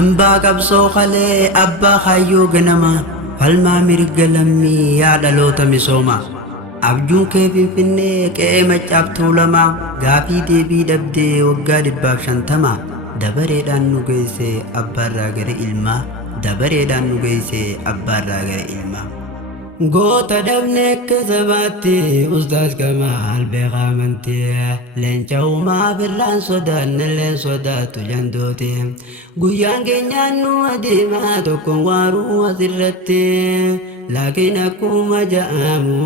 hambaa qabsoo qalee abbaa kaayyoo ganama falmaa mirga lammii yaa dhaloota misooma abjuun kee finfinnee qe'ee maccaaf tuulamaa gaafii deebii dhabdee waggaa 150 dabareedhaan nu geesse abbaarraa gara ilmaa dabareedhaan nu geesse abbaarraa gara ilmaa goota dhabne akka sabaatti ustaas Kamaal beekamante leenca uumaa birraan sodaanne leen sodaatu jandooti guyyaan keenyaan nu adeemaa tokkoon waaruu asirratti laakiin akkuma ja'amu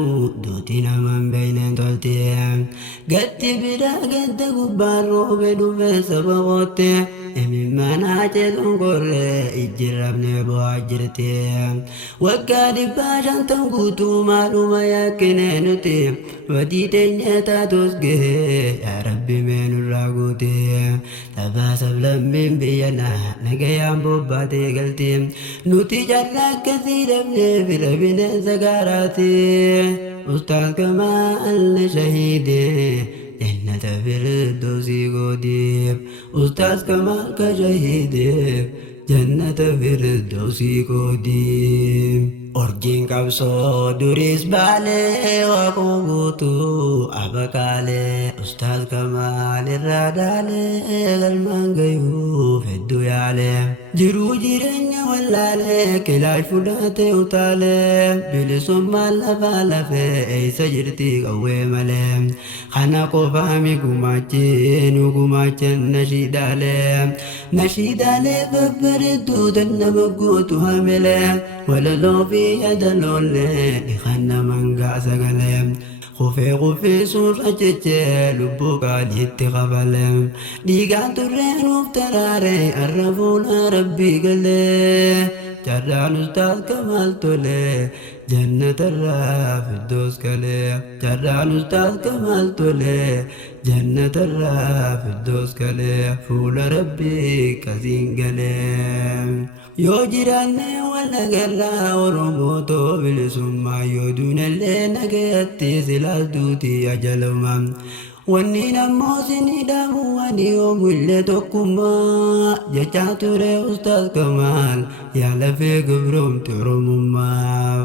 duuti namaan beeyneen tolte gatti biraa gadda gubbaan roobe dhufe saba qootte imimmanaa jedhuun korree ijjirrabne bu'aa jirti waggaa 500 guutuu maaluma yakkine nuti badii teenya taatus gahee yaa rabbi meenurraa guute taphaa sablammiin biyyana nagayaan bobbaatee galti nuti jarra akkasii dhabnee fira bineensa gaaraati ustaas Kamaal shahiidee جنة فردوس قديم أستاذ كمال كشهيد جنة فردوس قديم أرجين كبسو دوريس بالي وقوتو أبكالي أستاذ كمال الرادالي المانجيو في الدويالي جرو جيرين والالي كلاش فلاتي وطالي بلسوم مالفالفي اي سجرتي قوي ملي خانا قفامي قماچين وقماچين نشيدالي ببردو دنمقوتو هملي ولا لو في يد اللولي لخنا منقع سقلي خفي سورة جتشي لبوك عديت غفلي ديقان ترين وفتراري عرفونا ربي قلي جران أستاذ كمال تولي جنة الرافدوس كلي جران أستاذ كمال تولي جنة الرافدوس كلي فول ربي كزين قلي yoo jiraanne wal agarraa Oromootoo bilisummaa yoo duunellee nagayatti silaas duutii ajaluma wanni nammoo sinii dhaamu wani oomullee tokkummaa jechaa ture Ustaaz Kamaal yaa lafee gabroomte Oromummaaf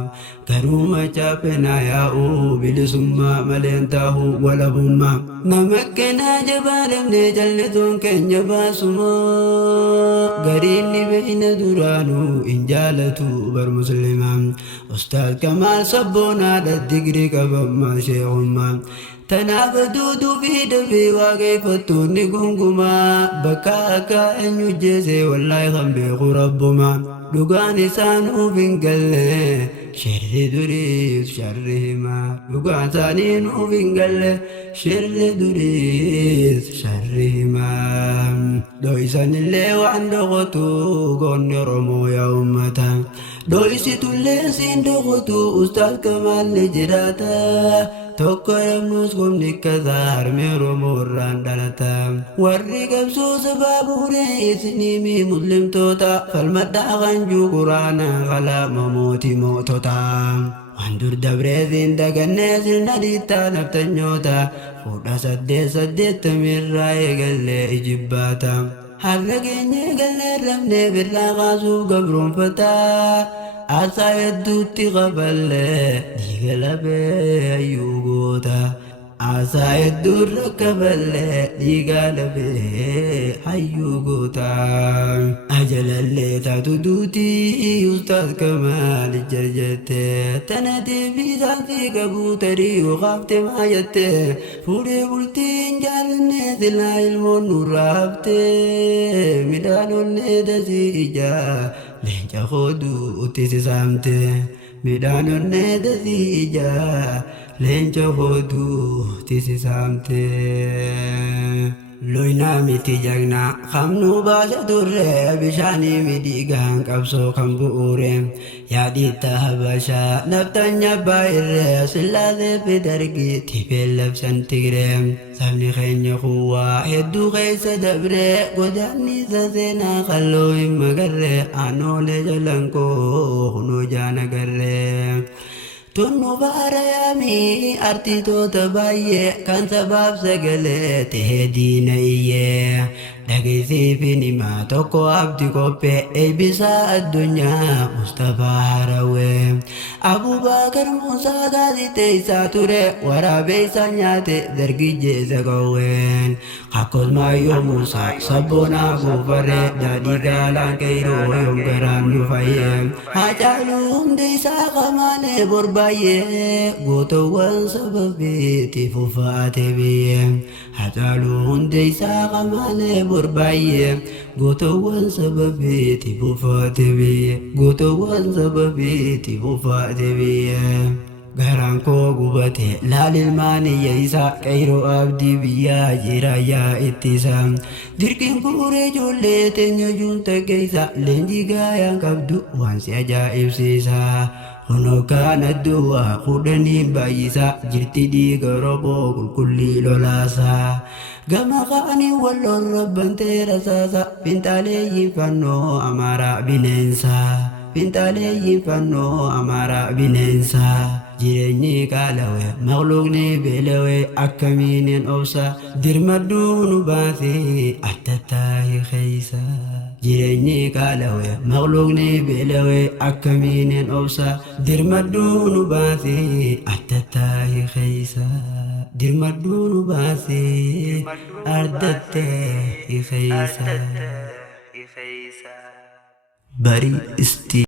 garuu machaaphenaa yaa'uu bilisummaa maleen taa'uu walabummaa nama keenaa jabaalamne jallisuun keenya baasumaa gariinni beeyna duraanuu hin jaalatu bar muslimaa Ustaaz Kamaal sabboonaadha digrii qabammaa sheekummaa tanaaf duuduu fi dafee waaqeffattoonni gungumaa bakka akka eenyu jeesee wallaahi kan beeku rabbumaa dhugaan isaanuuf hin galle sherri duriif sharri himaa dhugaan isaanii nuuf hin galle sherri duriif sharri himaa dho'isanillee waan dhokotu goonni Oromoo yaa ummata dho'isitullee siin dhokotu Ustaaz Kamaal ni jiraata tokko yemnus gomni kaza harmi Oromoo irraan dhalata warri qabsoo sabaabuure isinimi muslimtoota falmadhaa kanjuu quraana qalama mootii mootota waan dur dabree siin dagannee sirna dhiittaa naftanyoota fuudha 8 irraa eegallee ijibbaata har'a geenye gallee rabnee birraa kaasuuf gabroonfataa Asa hedduutti qaballee dhiiga labee ayyuu goota asa hedduurra qaballee dhiiga labee ayyuu goota ajalallee taatu duutii Ustaaz Kamaal jarjette tana deebii isaatii qabuu tarii yookaafte maa jette fuudhee bultiin jaalanne silaa ilmoon nurraa hafte midhaan onnee dasii ijaa leenca hoduu uttisi saamte midhaan onnee dasii ijaa leenca hoduu uttisi saamte loynaa miti jagna kamnuu baasa turre bishaanii midhiigaan qabsoo kan bu'uure yaadiitta habashaa naftanya baay'irre sillaasee fi dargii tifeen labsan tigre sabni keenya kuwaa hedduu keessa dabre godaannisa seenaa qalloo hin magarre aanoolee jalankoo hunoo jaanagarre tunnu baara yaamii artitoota baay'ee kan sabaaf sagalee ta'ee diina iyyee dhageessii fi nimaa tokko abdi qophee eebbisaa addunyaa Mustafaa Harawee Abubakar Muusaa gaaziteessaa ture waraabessa nyaate dargaggeessa qawween akkos maayyoo Muusaa sabboonaa buufaree daadhii gaalaan qeyroo yoom garaan nu fayyee Haacaaluu hundi isaa qamalee borbaayyee gootowwan sababeetiif uffate biyyee Haacaaluu hundi isaa qamalee borbaayyee gootowwan sababeetiif uffate biyyee gootowwan sababeetiif uffate biyyee garaan koo gubate laalilmaaniyya isaa qeyroo abdii biyyaa jira yaa ittisa dirqiin guuree ijoollee teenya juunta keessa leenjii gaayaan qabdu waan si ajaa'ibsiisa Honokaan adduwaa kudhanii baay'isaa jirti dhiiga roboo qulqullii lolaasaa gama qaanii walloon rabbantee rasaasa finxaaleeyyiin fannoo amaaraa bineensaa finxaaleeyyiin fannoo amaaraa bineensaa jireenyi qaalawee maqluuqni beelawee akkamiinin obsa dirmadduu nu baasee addattaa keeysa jireenyi qaalawee maqluuqni beelawee akkamiinin obsa dirmadduu nu baasee addattaa keeysa dirmadduu nu baasee addattaa keeysa barii isti